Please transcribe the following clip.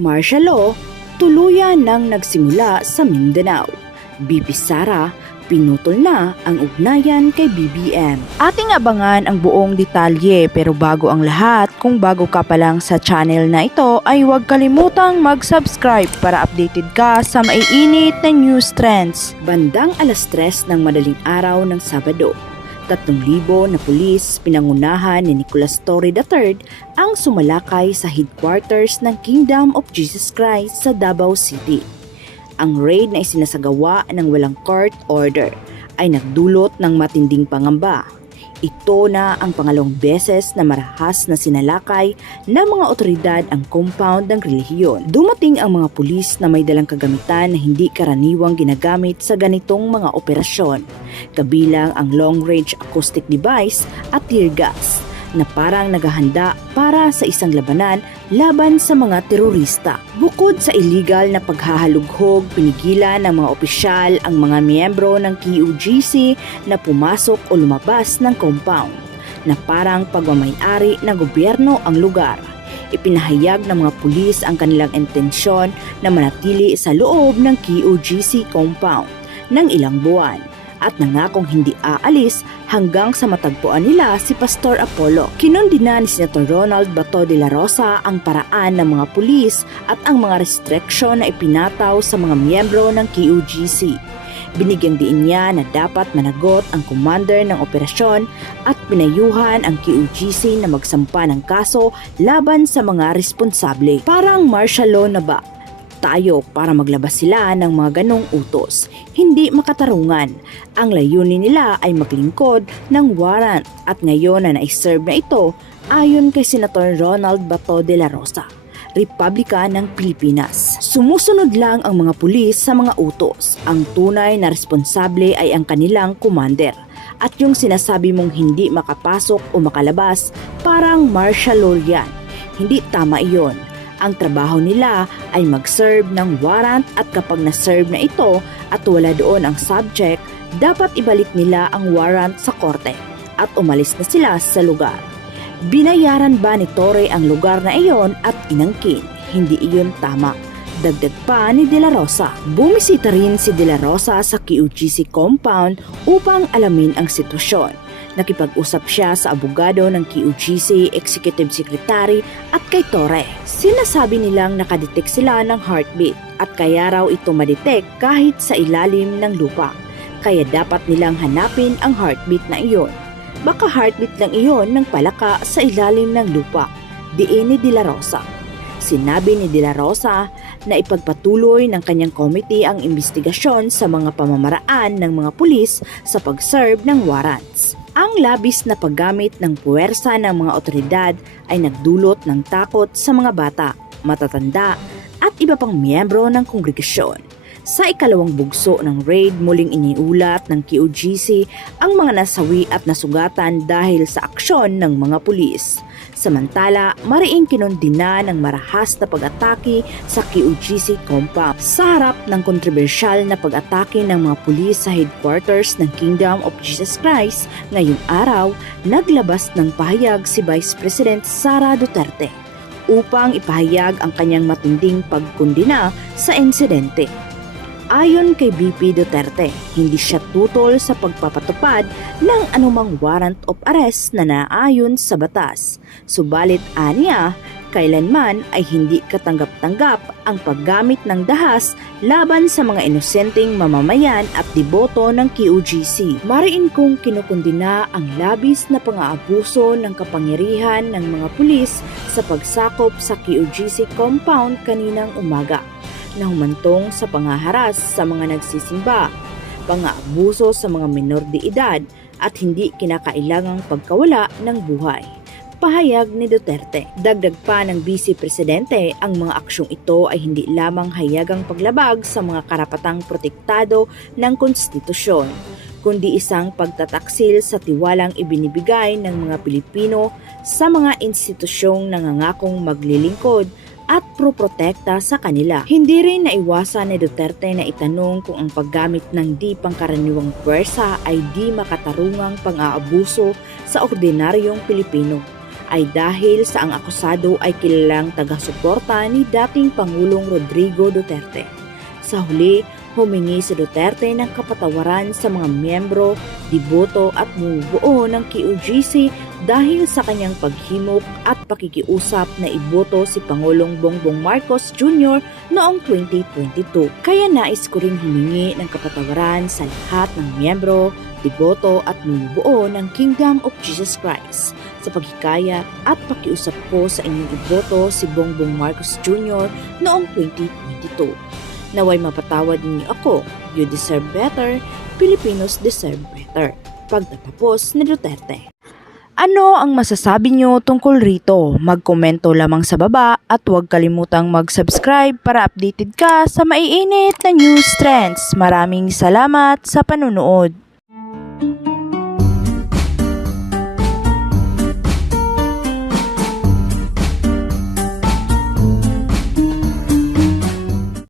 Martial law, tuluyan nang nagsimula sa Mindanao. BP Sara, pinutol na ang ugnayan kay BBM. Ating abangan ang buong detalye, pero bago ang lahat, kung bago ka pa lang sa channel na ito ay huwag kalimutang mag-subscribe para updated ka sa maiinit na news trends. Bandang 3:00 ng madaling araw ng Sabado, 3,000 na pulis pinangunahan ni Nicolas Torre III ang sumalakay sa headquarters ng Kingdom of Jesus Christ sa Davao City. Ang raid na isinasagawa ng walang court order ay nagdulot ng matinding pangamba. Ito na ang pangalawang beses na marahas na sinalakay ng mga otoridad ang compound ng relihiyon. Dumating ang mga pulis na may dalang kagamitan na hindi karaniwang ginagamit sa ganitong mga operasyon, kabilang ang long-range acoustic device at tear gas, na parang naghahanda para sa isang labanan laban sa mga terorista. Bukod sa illegal na paghahalughog, pinigilan ng mga opisyal ang mga miyembro ng QGC na pumasok o lumabas ng compound, na parang pagmamay-ari ng gobyerno ang lugar. Ipinahayag ng mga pulis ang kanilang intensyon na manatili sa loob ng QGC compound ng ilang buwan, at nangakong hindi aalis hanggang sa matagpuan nila si Pastor Apollo. Kinundina ni Senator Ronald Bato de la Rosa ang paraan ng mga pulis at ang mga restriction na ipinataw sa mga miyembro ng QGC. Binigyang diin niya na dapat managot ang commander ng operasyon at pinayuhan ang QGC na magsampa ng kaso laban sa mga responsable. Parang martial law na ba tayo para maglabas sila ng mga ganong utos? Hindi makatarungan. Ang layunin nila ay maglingkod ng warrant at ngayon na naiserve na ito ayon kay Senator Ronald Bato de la Rosa, Republican ng Pilipinas. Sumusunod lang ang mga pulis sa mga utos. Ang tunay na responsable ay ang kanilang commander. At yung sinasabi mong hindi makapasok o makalabas, parang martial law yan. Hindi tama iyon. Ang trabaho nila ay mag-serve ng warrant at kapag na-serve na ito at wala doon ang subject, dapat ibalik nila ang warrant sa korte at umalis na sila sa lugar. Binayaran ba ni Torre ang lugar na iyon at inangkin? Hindi iyon tama. Dagdag pa ni De La Rosa. Bumisita rin si De La Rosa sa QGC compound upang alamin ang sitwasyon. Nakipag-usap siya sa abogado ng QGC, Executive Secretary at kay Torre. Sinasabi nilang nakadetect sila ng heartbeat at kaya raw ito madetect kahit sa ilalim ng lupa. Kaya dapat nilang hanapin ang heartbeat na iyon. Baka heartbeat lang iyon ng palaka sa ilalim ng lupa, diin ni De La Rosa. Sinabi ni De La Rosa na ipagpatuloy ng kanyang committee ang investigasyon sa mga pamamaraan ng mga pulis sa pag-serve ng warrants. Ang labis na paggamit ng puwersa ng mga otoridad ay nagdulot ng takot sa mga bata, matatanda at iba pang miyembro ng kongregasyon. Sa ikalawang bugso ng raid, muling iniulat ng QGC ang mga nasawi at nasugatan dahil sa aksyon ng mga pulis. Samantala, mariing kinundina ng marahas na pag-atake sa QGC compound. Sa harap ng kontrobersyal na pag-atake ng mga pulis sa headquarters ng Kingdom of Jesus Christ, ngayong araw, naglabas ng pahayag si Vice President Sara Duterte upang ipahayag ang kanyang matinding pagkundina sa insidente. Ayon kay BP Duterte, hindi siya tutol sa pagpapatupad ng anumang warrant of arrest na naayon sa batas. Subalit aniya, kailanman ay hindi katanggap-tanggap ang paggamit ng dahas laban sa mga inosenteng mamamayan at deboto ng QGC. Mariin kong kinukundina ang labis na pang-aabuso ng kapangyarihan ng mga pulis sa pagsakop sa QGC compound kaninang umaga, na humantong sa pangaharas sa mga nagsisimba, pang-aabuso sa mga menor de edad at hindi kinakailangang pagkawala ng buhay. Pahayag ni Duterte. Dagdag pa ng Vice Presidente, ang mga aksyong ito ay hindi lamang hayagang paglabag sa mga karapatang protektado ng konstitusyon, kundi isang pagtataksil sa tiwalang ibinibigay ng mga Pilipino sa mga institusyong nangangakong maglilingkod at proprotekta sa kanila. Hindi rin naiwasan ni Duterte na itanong kung ang paggamit ng di pangkaraniwang puwersa ay di makatarungang pang-aabuso sa ordinaryong Pilipino. ay dahil sa ang akusado ay kilalang taga-suporta ni dating Pangulong Rodrigo Duterte. Sa huli, humingi si Duterte ng kapatawaran sa mga miyembro, deboto at bumubuo ng QGC dahil sa kanyang paghimok at pakikiusap na iboto si Pangulong Bongbong Marcos Jr. noong 2022. Kaya nais ko rin humingi ng kapatawaran sa lahat ng miyembro, deboto at bumubuo ng Kingdom of Jesus Christ sa paghikayat at pakiusap ko sa inyong iboto si Bongbong Marcos Jr. noong 2022. Naway mapatawad ninyo ako. You deserve better. Filipinos deserve better. Pagtatapos ni Duterte. Ano ang masasabi nyo tungkol rito? Magkomento lamang sa baba at huwag kalimutang mag-subscribe para updated ka sa maiinit na news trends. Maraming salamat sa panunood.